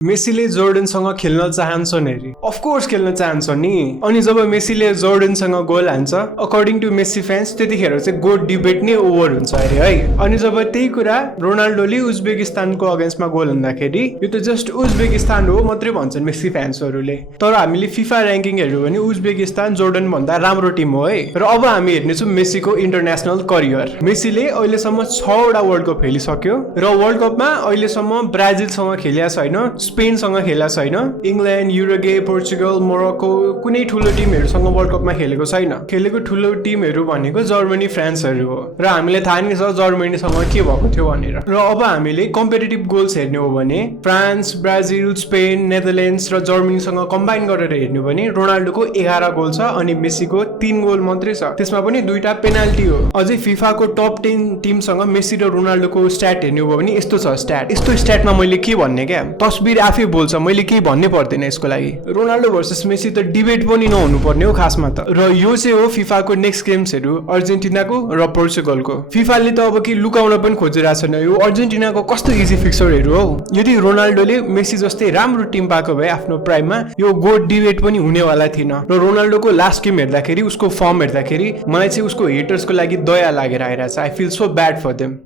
मेसीले जोर्डनसँग खेल्न चाहन्छ नि अफकोर्स खेल्न चाहन्छ नि अनि जब मेसीले जोर्डनसँग गोल हान्छ अकर्डिङ टु मेसी फ्यान्स त्यतिखेर चाहिँ गोट डिबेट नै ओभर हुन्छ अरे है। अनि जब त्यही कुरा रोनाल्डोले उज्बेकिस्तानको अगेन्स्टमा गोल हुँदाखेरि यो त जस्ट उज्बेकिस्तान हो मात्रै भन्छन् मेसी फ्यान्सहरूले। तर हामीले फिफा र्याङ्किङ हेर्यो भने उज्बेकिस्तान जोर्डन भन्दा राम्रो टिम हो है। र अब हामी हेर्नेछौँ मेसीको इन्टरनेसनल करियर। मेसीले अहिलेसम्म 6 वटा वर्ल्ड कप खेलिसक्यो र वर्ल्ड कपमा अहिलेसम्म ब्राजिलसँग खेलेको छैन, स्पेनसँग खेलेको छैन, इङ्ल्यान्ड, युरुगे, पोर्चुगल, मोरक्को कुनै ठुलो टिमहरूसँग वर्ल्ड कपमा खेलेको छैन। खेलेको ठुलो टिमहरू भनेको जर्मनी, फ्रान्सहरू हो र हामीलाई थाहा नै छ जर्मनीसँग के भएको थियो भनेर। र अब हामीले कम्पिटिटिभ गोल्स हेर्ने हो भने फ्रान्स, ब्राजिल, स्पेन, नेदरल्यान्ड्स र जर्मनीसँग कम्बाइन गरेर हेर्नु भने रोनाल्डोको 11 गोल छ अनि मेसीको 3 गोल मात्रै छ, त्यसमा पनि 2टा पेनाल्टी हो। अझै फिफाको टप 10 टिमसँग मेसी र रोनाल्डोको स्ट्याट हेर्नु हो भने यस्तो छ स्ट्याट। यस्तो स्ट्याटमा मैले के भन्ने क्या, तस्बिर आफै बोल्छ, मैले केही भन्नै पर्दैन यसको लागि। रोनाल्डो भर्सेस मेसी त डिबेट पनि नहुनु पर्ने हो खासमा त। र यो चाहिँ हो फिफाको नेक्स्ट गेम्सहरू अर्जेन्टिनाको र पोर्चुगलको। फिफाले त अब के लुकाउन पनि खोजिरहेको छैन, यो अर्जेन्टिनाको कस्तो इजी फिक्सरहरू हो। यदि रोनाल्डोले मेसी जस्तै राम्रो टिम पाएको भए आफ्नो प्राइममा यो गोट डिबेट पनि हुनेवाला थिएन। र रोनाल्डोको लास्ट गेम हेर्दाखेरि उसको फर्म हेर्दाखेरि मलाई चाहिँ उसको हेटर्सको लागि दया लागेर आइरहेछ। I feel so bad for them.